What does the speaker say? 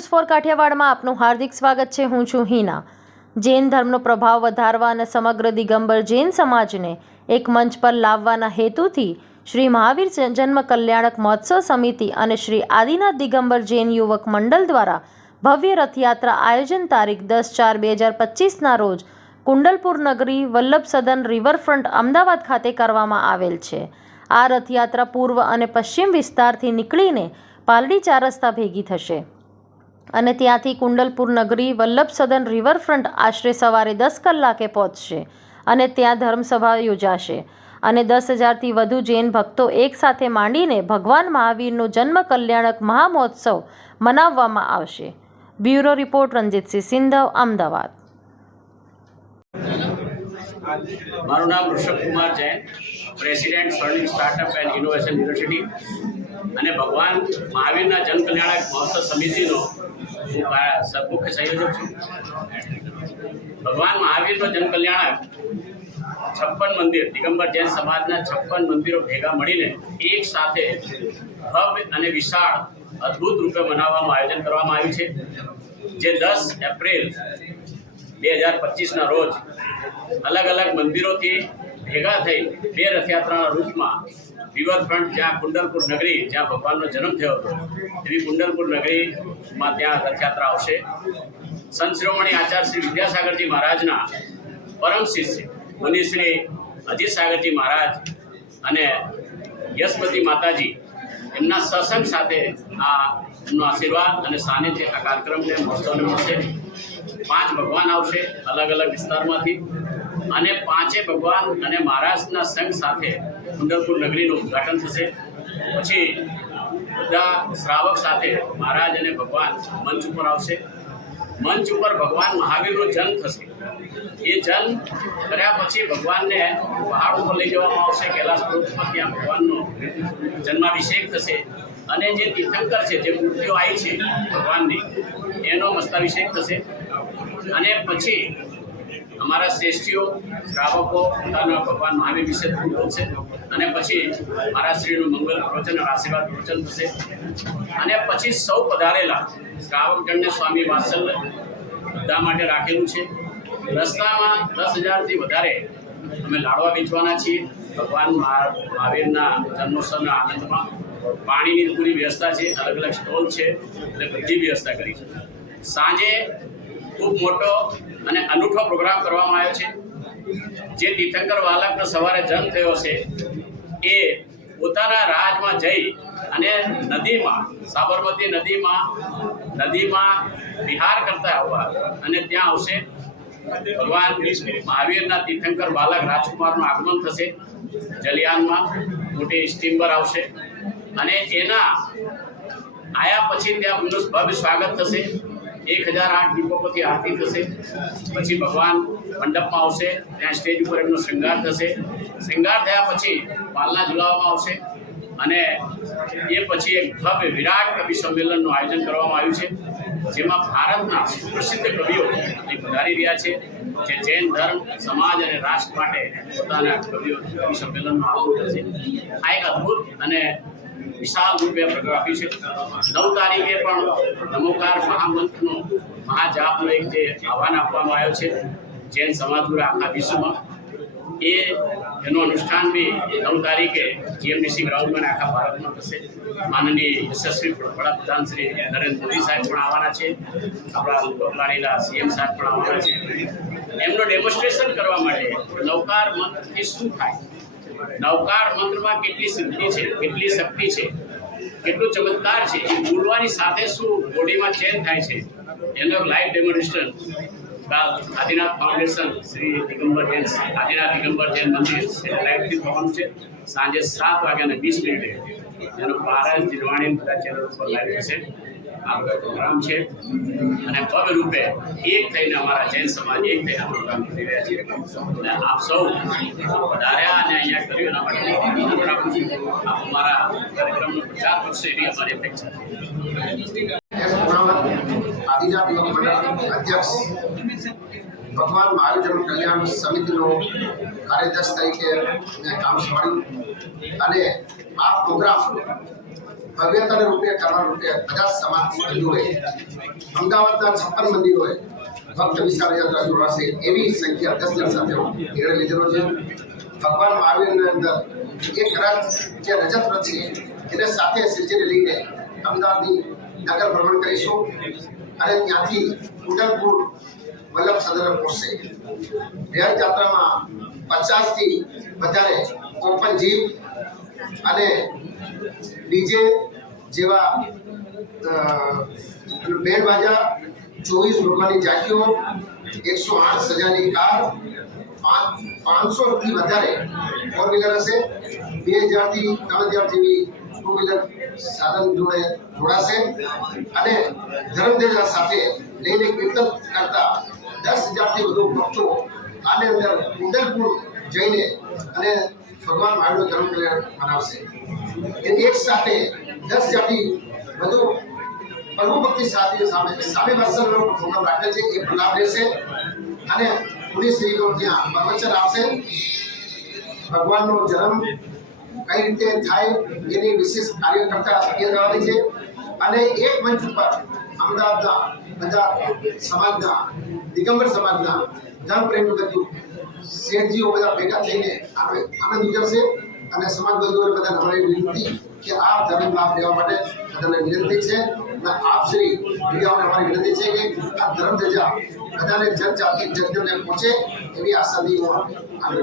News for કાઠિયાવાડમાં આપનું હાર્દિક સ્વાગત છે। હું છું હિના। જૈન ધર્મનો પ્રભાવ વધારવા અને સમગ્ર દિગંબર જૈન સમાજને એક મંચ પર લાવવાના હેતુથી શ્રી મહાવીર જન્મ કલ્યાણક મહોત્સવ સમિતિ અને શ્રી આદિનાથ દિગંબર જૈન યુવક મંડળ દ્વારા ભવ્ય રથયાત્રા આયોજન તારીખ 10/4/2025ના રોજ કુંડલપુર નગરી વલ્લભ સદન રિવરફ્રન્ટ અમદાવાદ ખાતે કરવામાં આવેલ છે। આ રથયાત્રા પૂર્વ અને પશ્ચિમ વિસ્તારથી નીકળીને પાલડી 4 રસ્તા ભેગી થશે અને ત્યાંથી કુંડલપુર નગરી વલ્લભ સદન રિવરફ્રન્ટ આશરે સવારે 10 કલાકે પહોંચશે અને ત્યાં ધર્મસભા યોજાશે અને 10,000થી વધુ જૈન ભક્તો એકસાથે માંડીને ભગવાન મહાવીરનો જન્મ કલ્યાણક મહામહોત્સવ મનાવવામાં આવશે। બ્યુરો રિપોર્ટ રણજીતસિંહ સિંધવ, અમદાવાદ। મારું નામ Rishabh Kumar Jain, president Swarnim startup and innovation university અને ભગવાન મહાવીરના જન કલ્યાણક મહોત્સવ સમિતિનો હું મુખ્ય સંયોજક છું। ભગવાન મહાવીરનો જન કલ્યાણક 56 મંદિર દિગંબર જૈન સમાજના 56 મંદિરો ભેગા મળીને એક સાથે ભવ્ય અને વિશાળ અદ્ભુત રૂપે મનાવવાનું આયોજન કરવામાં આવ્યું છે, જે 10 એપ્રિલ 2025ના રોજ અલગ અલગ મંદિરોથી ભેગા થઈ બે રથયાત્રાના રૂપમાં રિવરફ્રન્ટ, જ્યાં કુંડલપુર નગરી, જ્યાં ભગવાનનો જન્મ થયો હતો એવી કુંડલપુર નગરીમાં ત્યાં રથયાત્રા આવશે। સંત શિરોમણી આચાર્ય શ્રી વિદ્યાસાગરજી મહારાજના પરમ શિષ્ય મુનિ શ્રી અજીત સાગરજી મહારાજ અને યશમતી માતાજી એમના સત્સંગ સાથે એમનો આશીર્વાદ અને સાનિધ્ય આ કાર્યક્રમને મહોત્સવને મળશે। 5 ભગવાન આવશે અલગ અલગ વિસ્તારમાંથી અને 5 ભગવાન અને મહારાજના સંઘ સાથે કુંડલપુર નગરીનું ઉદ્ઘાટન થશે। પછી બધા શ્રાવક સાથે મહારાજ અને ભગવાન મંચ ઉપર આવશે। મંચ ઉપર ભગવાન મહાવીરનો જન્મ થશે। એ જન્મ કર્યા પછી ભગવાનને પહાડ ઉપર લઈ જવામાં આવશે, કૈલાસ પર્વત પર, ત્યાં ભગવાનનો જન્માભિષેક થશે અને જે તીર્થંકર છે, જે મૂર્તિઓ આવી છે ભગવાનની, એનો મસ્તાભિષેક થશે અને પછી અમારા શ્રેષ્ઠીઓ શ્રાવકો પોતાના ભગવાન મહાવીર વિશે થોડું બોલશે અને પછી મહારાજશ્રીનું મંગલ પ્રવચન અને આશીર્વાદ પ્રવચન થશે અને પછી સૌ પધારેલા શ્રાવકજનને સ્વામી વાત્સલ્ય બધા માટે રાખેલું છે। રસ્તામાં 10,000થી વધારે અમે લાડવા વેચવાના છીએ ભગવાન મહાવીરના જન્મોત્સવના આનંદમાં। પાણીની પૂરી વ્યવસ્થા છે, અલગ અલગ સ્ટોલ છે એટલે બધી વ્યવસ્થા કરી છે। સાંજે ખૂબ મોટો અને અનૂઠો પ્રોગ્રામ કરવામાં આવ્યો છે। જે તીર્થંકર બાલકનો સવારે જન્મ થયો છે એ પોતાના રાજમાં જઈ અને નદીમાં, સાબરમતી નદીમાં વિહાર કરતા હોવા અને ત્યાં આવશે। ભગવાન મહાવીરના તીર્થંકર બાલક રાજકુમારનું આગમન થશે। જલિયાનમાં મોટી સ્ટીમર આવશે અને એના આયા પછી ત્યાં ભવ્ય સ્વાગત થશે। 1008 દીપકોથી આરતી થશે। પછી ભગવાન મંડપમાં આવશે, ત્યાં સ્ટેજ ઉપર એમનો શૃંગાર થશે। શૃંગાર થયા પછી પાલના ઝુલાવવામાં આવશે અને એ પછી એક ભવ્ય વિરાટ કવિ સંમેલનનું આયોજન કરવામાં આવ્યું છે, જેમાં ભારતના પ્રસિદ્ધ કવિઓ પધારી રહ્યા છે, જે જૈન ધર્મ, સમાજ અને રાષ્ટ્ર માટે પોતાના કવિ સંમેલનનું આયોજન કરશે। આ એક અદ્ભુત અને વિશાળ રૂપે પ્રગટ આપ્યું છે। 9 તારીખે પણ નમોકાર મહામંત્રનો મહાજાપનો એક જે આહ્વાન આપવામાં આવ્યો છે જૈન સમાજ દ્વારા આખા વિશ્વમાં, એનું અનુષ્ઠાન બી 9 તારીખે જીએમડીસી ગ્રાઉન્ડમાં આખા ભારતમાં થશે। માનનીય યશસ્વી વડાપ્રધાન શ્રી નરેન્દ્ર મોદી સાહેબ પણ આવવાના છે, આપણા લોકલાડીલા સીએમ સાહેબ પણ આવવાના છે, એમનો ડેમોન્સ્ટ્રેશન કરવા માટે નવકાર મંત્રથી શું થાય, નવકાર મંત્રમાં કેટલી સિદ્ધિ છે, કેટલી શક્તિ છે, કેટલું ચમત્કાર છે, એ બોલવાની સાથે શું બોડીમાં ચેન્જ થાય છે, એનો live demonstration Adinath foundation Shri Adinath Digambar Jain મંદિર લાઈવથી થવાનું છે। સાંજે 7:20 એનો મહારાજ જીરવાણી બધા ચેનલ ઉપર લાઈવ થશે। આ પ્રોગ્રામ છે અને ભવ્ય રૂપે એક થઈને અમારા જૈન સમાજ એક થઈને પ્રોગ્રામ કરી રહ્યા છે અને આપ સૌ પધાર્યા અને અહીંયા કર્યું એના માટે આપું છું। આપ અમારા કાર્યક્રમનો પ્રચાર કરશો એવી અમારી અપેક્ષા છે। આદિનાથ દિગંબર મંડળ અધ્યક્ષ ભગવાન મહાવીર જન્મ કલ્યાણ સમિતિનો કાર્યદર્શી તરીકે મેં કામ સંભાળ્યું અને આ પ્રોગ્રામ ભવ્યતાને રૂપે કરવા રૂપે બધા સમાજ બંધુઓએ અમદાવાદના 56 મંદિરોએ ભક્ત વિશાળ યાત્રા જોડાશે એવી સંખ્યા 10 જણ સાથે નિર્ણય લીધેલો છે. ભગવાન મહાવીરની અંદર એક રથ જે રજત રથ છે એને સાથે શ્રીજીને લઈને અમદાવાદની નગર ભ્રમણ કરીશું અને ત્યાંથી ઉદલપુર વલ્લભ સદન પહોંચશે. રથયાત્રામાં 50 થી વધારે ઓપન જીપ અને ડીજે જેવા બેન્ડ બાજા, 24 લોકોની ઝાંખીઓ, 108 સજાની કાર, 500 થી વધારે ફોર વ્હીલર હશે, 2000 થી 3000 જેવી ટુ વ્હીલર સાધન જોડે જોડાશે અને ધર્મધજા સાથે લઈને કીર્તન કરતા 10,000 થી વધુ ભક્તો આની અંદર ઉદલપુર જઈને અને ભગવાન મહાવીરનો જન્મ કલ્યાણ મનાવશે. એક સાથે 10,000 થી વધુ પ્રભુભક્તિ સાથે સામે દર્શનનો પ્રોગ્રામ રાખેલ છે. એ લાભ લેશે અને પુરીશ્રીનો ત્યાં પ્રવચન આપશે. ભગવાનનો જન્મ કઈ રીતે થાય એની વિશેષ કાર્યકર્તા એ કરવાની છે અને એક મંચ ઉપર અમદાવાદના બધા સમાજના દિગંબર સમાજના ધર્મપ્રેમી બધું શેઠજીઓ બધા ભેગા થઈને આનંદ ઉજવશે અને સમાજ બંધુઓને બધા અમારી વિનંતી કે આ ધર્મ લાભ લેવા માટે બધાને વિનંતી છે અને આપ શ્રી મીડિયાઓને અમારી વિનંતી છે કે આ ધર્મ ધજા બધાને જનજાતિ જનજનને પહોંચે એવી આશાથી હું આગળ